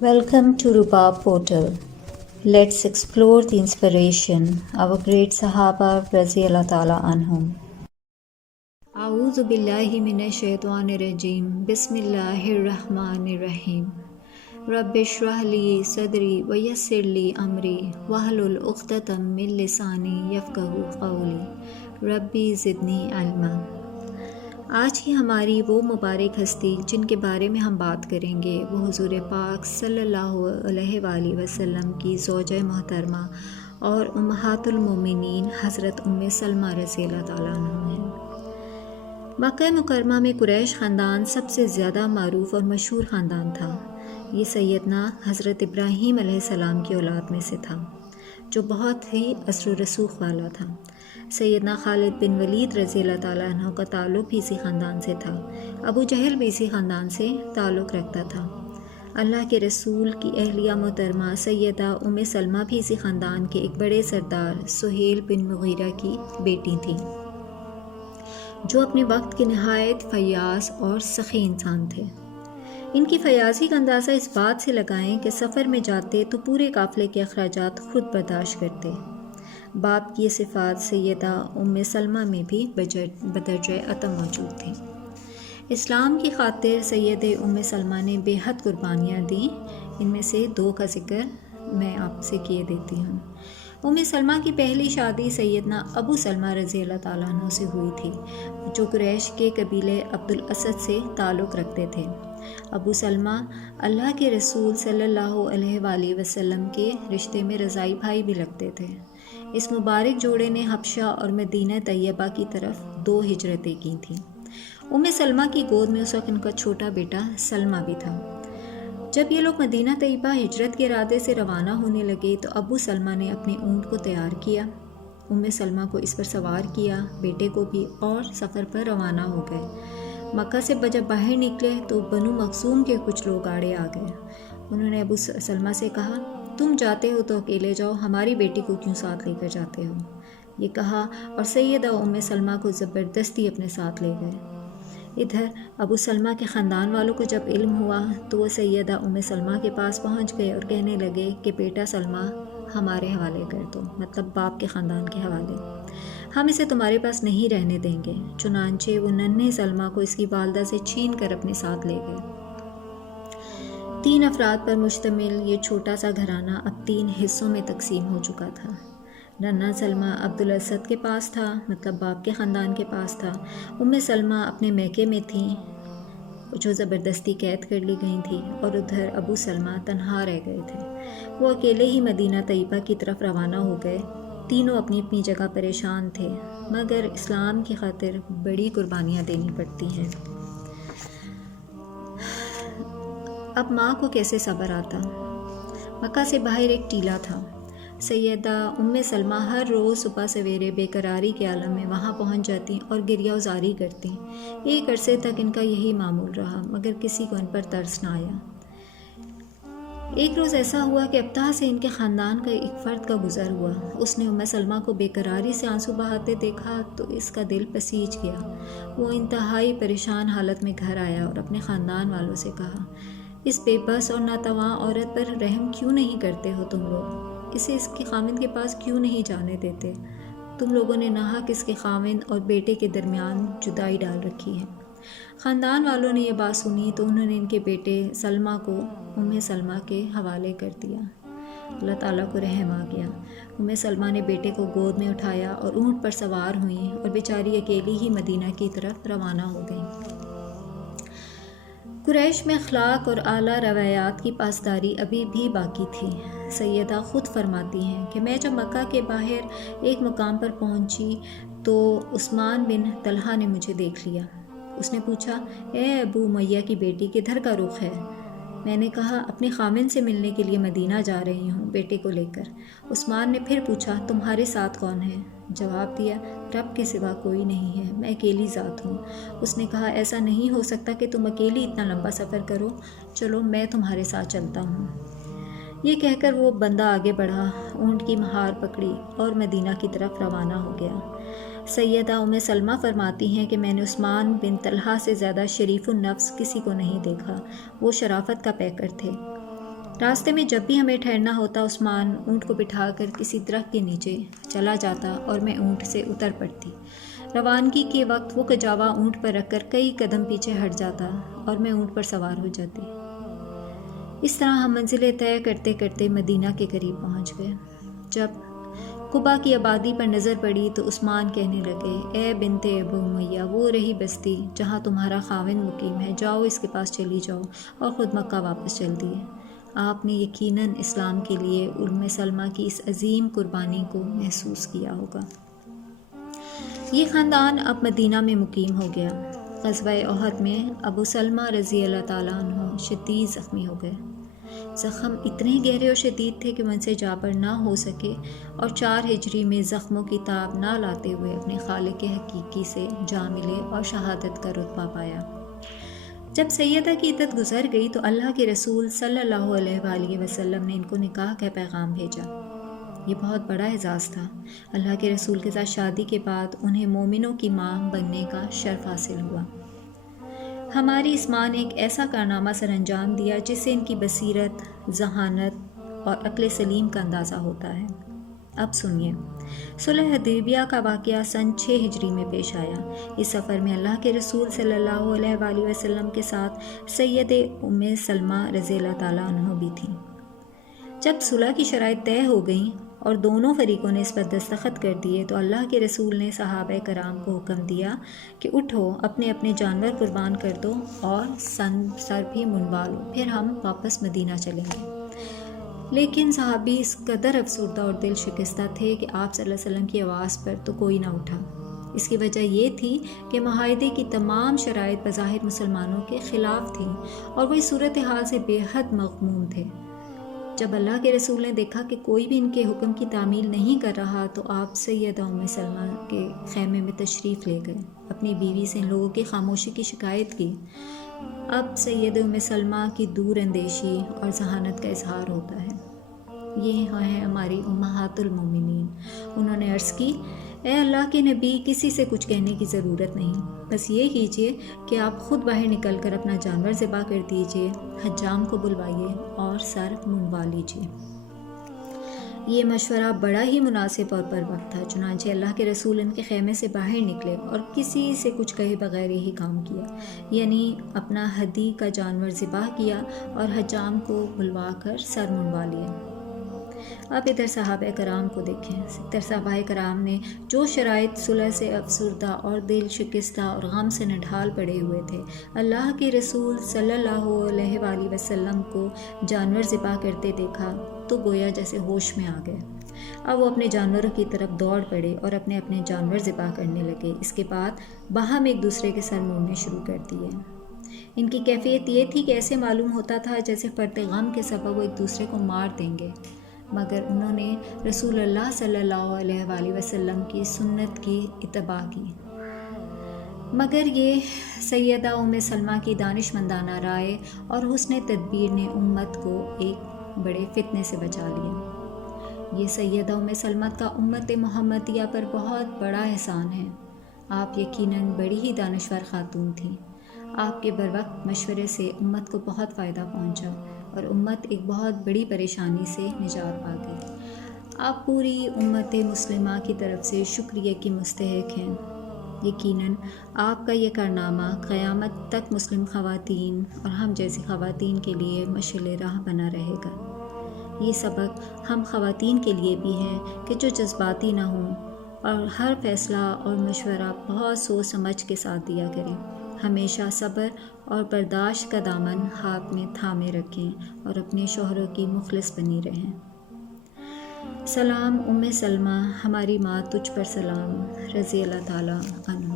Welcome to Rubab Portal. Let's explore the inspiration, our great Sahaba Radhiyallahu Ta'ala Anhum. A'udhu billahi minash shaitanir rajim. Bismillahir Rahmanir Rahim. Rabbi shrah li sadri wa yassir li amri wahlul 'uqdatam min lisani yafqahu qawli. Rabbi zidni ilma. آج کی ہماری وہ مبارک ہستی جن کے بارے میں ہم بات کریں گے وہ حضور پاک صلی اللہ علیہ وآلہ وسلم کی زوجہ محترمہ اور امہات المومنین حضرت ام سلمہ رضی اللہ تعالیٰ عنہ ہیں۔ مکہ مکرمہ میں قریش خاندان سب سے زیادہ معروف اور مشہور خاندان تھا۔ یہ سیدنا حضرت ابراہیم علیہ السلام کی اولاد میں سے تھا جو بہت ہی اثر و رسوخ والا تھا۔ سیدنا خالد بن ولید رضی اللہ تعالیٰ عنہ کا تعلق بھی اسی خاندان سے تھا۔ ابو جہل بھی اسی خاندان سے تعلق رکھتا تھا۔ اللہ کے رسول کی اہلیہ محترمہ سیدہ ام سلمہ بھی اسی خاندان کے ایک بڑے سردار سہیل بن مغیرہ کی بیٹی تھیں جو اپنے وقت کے نہایت فیاض اور سخی انسان تھے۔ ان کی فیاضی کا اندازہ اس بات سے لگائیں کہ سفر میں جاتے تو پورے قافلے کے اخراجات خود برداشت کرتے۔ باپ کی یہ صفات سیدہ ام سلمہ میں بھی بدرجہ عطا موجود تھیں۔ اسلام کی خاطر سید ام سلمہ نے بے حد قربانیاں دیں۔ ان میں سے 2 کا ذکر میں آپ سے کیے دیتی ہوں۔ ام سلمہ کی پہلی شادی سیدنا ابو سلمہ رضی اللہ تعالیٰ عنہ سے ہوئی تھی جو قریش کے قبیلے عبد الاسد سے تعلق رکھتے تھے۔ ابو سلمہ اللہ کے رسول صلی اللہ علیہ وآلہ وسلم کے رشتے میں رضائی بھائی بھی لگتے تھے۔ اس مبارک جوڑے نے حبشہ اور مدینہ طیبہ کی طرف 2 ہجرتیں کی تھیں۔ ام سلمہ کی گود میں اس وقت ان کا چھوٹا بیٹا سلمہ بھی تھا۔ جب یہ لوگ مدینہ طیبہ ہجرت کے ارادے سے روانہ ہونے لگے تو ابو سلمہ نے اپنے اونٹ کو تیار کیا، ام سلمہ کو اس پر سوار کیا، بیٹے کو بھی، اور سفر پر روانہ ہو گئے۔ مکہ سے جب باہر نکلے تو بنو مخزوم کے کچھ لوگ آڑے آ گئے۔ انہوں نے ابو سلمہ سے کہا، تم جاتے ہو تو اکیلے جاؤ، ہماری بیٹی کو کیوں ساتھ لے کر جاتے ہو؟ یہ کہا اور سیدہ ام سلمہ کو زبردستی اپنے ساتھ لے گئے۔ ادھر ابو سلمہ کے خاندان والوں کو جب علم ہوا تو وہ سیدہ ام سلمہ کے پاس پہنچ گئے اور کہنے لگے کہ بیٹا سلمہ ہمارے حوالے کر دو، مطلب باپ کے خاندان کے حوالے، ہم اسے تمہارے پاس نہیں رہنے دیں گے۔ چنانچہ وہ ننھے سلمہ کو اس کی والدہ سے چھین کر اپنے ساتھ لے گئے۔ 3 افراد پر مشتمل یہ چھوٹا سا گھرانہ اب 3 حصوں میں تقسیم ہو چکا تھا۔ ننھا سلمہ عبد الاسد کے پاس تھا، مطلب باپ کے خاندان کے پاس تھا۔ ام سلمہ اپنے میکے میں تھیں جو زبردستی قید کر لی گئی تھیں، اور ادھر ابو سلمہ تنہا رہ گئے تھے۔ وہ اکیلے ہی مدینہ طیبہ کی طرف روانہ ہو گئے۔ تینوں اپنی اپنی جگہ پریشان تھے، مگر اسلام کی خاطر بڑی قربانیاں دینی پڑتی ہیں۔ اب ماں کو کیسے صبر آتا؟ مکہ سے باہر ایک ٹیلہ تھا۔ سیدہ ام سلمہ ہر روز صبح سویرے بے قراری کے عالم میں وہاں پہنچ جاتی اور گریہ وزاری کرتی۔ ایک عرصے تک ان کا یہی معمول رہا، مگر کسی کو ان پر ترس نہ آیا۔ ایک روز ایسا ہوا کہ ابتدا سے ان کے خاندان کا ایک فرد کا گزر ہوا۔ اس نے ام سلمہ کو بے قراری سے آنسو بہاتے دیکھا تو اس کا دل پسیج گیا۔ وہ انتہائی پریشان حالت میں گھر آیا اور اپنے خاندان والوں سے کہا، اس بے بس اور ناتواں عورت پر رحم کیوں نہیں کرتے ہو تم لوگ؟ اسے اس کے خاوند کے پاس کیوں نہیں جانے دیتے؟ تم لوگوں نے ناحق اس کے خاوند اور بیٹے کے درمیان جدائی ڈال رکھی ہے۔ خاندان والوں نے یہ بات سنی تو انہوں نے ان کے بیٹے سلمہ کو ام سلمہ کے حوالے کر دیا۔ اللہ تعالیٰ کو رحم آ گیا۔ ام سلمہ نے بیٹے کو گود میں اٹھایا اور اونٹ پر سوار ہوئیں اور بیچاری اکیلی ہی مدینہ کی طرف روانہ ہو گئیں۔ قریش میں اخلاق اور اعلیٰ روایات کی پاسداری ابھی بھی باقی تھی۔ سیدہ خود فرماتی ہیں کہ میں جب مکہ کے باہر ایک مقام پر پہنچی تو عثمان بن طلحہ نے مجھے دیکھ لیا۔ اس نے پوچھا، اے ابو امیہ کی بیٹی کدھر کا رخ ہے؟ میں نے کہا، اپنے خاوند سے ملنے کے لیے مدینہ جا رہی ہوں بیٹے کو لے کر۔ عثمان نے پھر پوچھا، تمہارے ساتھ کون ہے؟ جواب دیا، رب کے سوا کوئی نہیں ہے، میں اکیلی ذات ہوں۔ اس نے کہا، ایسا نہیں ہو سکتا کہ تم اکیلی اتنا لمبا سفر کرو، چلو میں تمہارے ساتھ چلتا ہوں۔ یہ کہہ کر وہ بندہ آگے بڑھا، اونٹ کی مہار پکڑی اور مدینہ کی طرف روانہ ہو گیا۔ سیدہ ام سلمہ فرماتی ہیں کہ میں نے عثمان بن طلحہ سے زیادہ شریف النفس کسی کو نہیں دیکھا، وہ شرافت کا پیکر تھے۔ راستے میں جب بھی ہمیں ٹھہرنا ہوتا عثمان اونٹ کو بٹھا کر کسی درخت کے نیچے چلا جاتا اور میں اونٹ سے اتر پڑتی۔ روانگی کے وقت وہ کجاوا اونٹ پر رکھ کر کئی قدم پیچھے ہٹ جاتا اور میں اونٹ پر سوار ہو جاتی۔ اس طرح ہم منزلیں طے کرتے کرتے مدینہ کے قریب پہنچ گئے۔ جب قبا کی آبادی پر نظر پڑی تو عثمان کہنے لگے، اے بنت ابو امیہ، وہ رہی بستی جہاں تمہارا خاوند مقیم ہے، جاؤ اس کے پاس چلی جاؤ، اور خود مکہ واپس چل دیے۔ آپ نے یقیناً اسلام کے لیے ام سلمہ کی اس عظیم قربانی کو محسوس کیا ہوگا۔ یہ خاندان اب مدینہ میں مقیم ہو گیا۔ غزوہ احد میں ابو سلمہ رضی اللہ تعالیٰ عنہ شدید زخمی ہو گئے۔ زخم اتنے گہرے اور شدید تھے کہ وہ ان سے جابر نہ ہو سکے اور 4 ہجری میں زخموں کی تاب نہ لاتے ہوئے اپنے خالق حقیقی سے جا ملے اور شہادت کا رتبہ پایا۔ جب سیدہ کی عدت گزر گئی تو اللہ کے رسول صلی اللہ علیہ وآلہ وسلم نے ان کو نکاح کا پیغام بھیجا۔ یہ بہت بڑا اعزاز تھا۔ اللہ کے رسول کے ساتھ شادی کے بعد انہیں مومنوں کی ماں بننے کا شرف حاصل ہوا۔ ہماری اس ماں نے ایک ایسا کارنامہ سر انجام دیا جس سے ان کی بصیرت، ذہانت اور عقل سلیم کا اندازہ ہوتا ہے۔ اب سنیے، صلح حدیبیہ کا واقعہ سن 6 ہجری میں پیش آیا۔ اس سفر میں اللہ کے رسول صلی اللہ علیہ وآلہ وسلم کے ساتھ سید ام سلمہ رضی اللہ تعالیٰ عنہ بھی تھیں۔ جب صلح کی شرائط طے ہو گئیں اور دونوں فریقوں نے اس پر دستخط کر دیے تو اللہ کے رسول نے صحابہ کرام کو حکم دیا کہ اٹھو، اپنے اپنے جانور قربان کر دو اور سر بھی منوا لو، پھر ہم واپس مدینہ چلیں گے۔ لیکن صحابی اس قدر افسردہ اور دل شکستہ تھے کہ آپ صلی اللہ علیہ وسلم کی آواز پر تو کوئی نہ اٹھا۔ اس کی وجہ یہ تھی کہ معاہدے کی تمام شرائط بظاہر مسلمانوں کے خلاف تھیں اور وہ اس صورتحال سے بے حد مغموم تھے۔ جب اللہ کے رسول نے دیکھا کہ کوئی بھی ان کے حکم کی تعمیل نہیں کر رہا تو آپ سیدہ ام سلمہ کے خیمے میں تشریف لے گئے، اپنی بیوی سے ان لوگوں کی خاموشی کی شکایت کی۔ اب سیدہ ام سلمہ کی دور اندیشی اور ذہانت کا اظہار ہوتا ہے۔ یہ ہیں ہماری امہات المومنین۔ انہوں نے عرض کی، اے اللہ کے نبی، کسی سے کچھ کہنے کی ضرورت نہیں، بس یہ کیجئے کہ آپ خود باہر نکل کر اپنا جانور ذبح کر دیجئے، حجام کو بلوائیے اور سر منڈوا لیجئے۔ یہ مشورہ بڑا ہی مناسب اور پر وقت تھا، چنانچہ اللہ کے رسول ان کے خیمے سے باہر نکلے اور کسی سے کچھ کہے بغیر ہی کام کیا، یعنی اپنا ہدی کا جانور ذبح کیا اور حجام کو بلوا کر سر منڈوا لیا۔ اب ادھر صحابہ کرام کو دیکھیں۔ ادھر صحابہ کرام نے جو شرائط صلح سے افسردہ اور دل شکستہ اور غم سے نڈھال پڑے ہوئے تھے، اللہ کے رسول صلی اللہ علیہ وآلہ وسلم کو جانور ذبح کرتے دیکھا تو گویا جیسے ہوش میں آ گئے۔ اب وہ اپنے جانوروں کی طرف دوڑ پڑے اور اپنے اپنے جانور ذبح کرنے لگے۔ اس کے بعد باہم ایک دوسرے کے سر موڑنے شروع کر دیے۔ ان کی کیفیت یہ تھی کہ ایسے معلوم ہوتا تھا جیسے فرط غم کے سبب وہ ایک دوسرے کو مار دیں گے، مگر انہوں نے رسول اللہ صلی اللہ علیہ وآلہ وسلم کی سنت کی اتباع کی۔ مگر یہ سیدہ ام سلمہ کی دانش مندانہ رائے اور حسن تدبیر نے امت کو ایک بڑے فتنے سے بچا لیا۔ یہ سیدہ ام سلمہ کا امت محمدیہ پر بہت بڑا احسان ہے۔ آپ یقیناً بڑی ہی دانشور خاتون تھیں۔ آپ کے بروقت مشورے سے امت کو بہت فائدہ پہنچا اور امت ایک بہت بڑی پریشانی سے نجات پا گئی۔ آپ پوری امت مسلمہ کی طرف سے شکریہ کی مستحق ہیں۔ یقیناً آپ کا یہ کارنامہ قیامت تک مسلم خواتین اور ہم جیسی خواتین کے لیے مشعل راہ بنا رہے گا۔ یہ سبق ہم خواتین کے لیے بھی ہے کہ جو جذباتی نہ ہوں اور ہر فیصلہ اور مشورہ بہت سوچ سمجھ کے ساتھ دیا کریں، ہمیشہ صبر اور برداشت کا دامن ہاتھ میں تھامے رکھیں اور اپنے شوہروں کی مخلص بنی رہیں۔ سلام ام سلمہ، ہماری ماں تجھ پر سلام، رضی اللہ تعالیٰ عنہ۔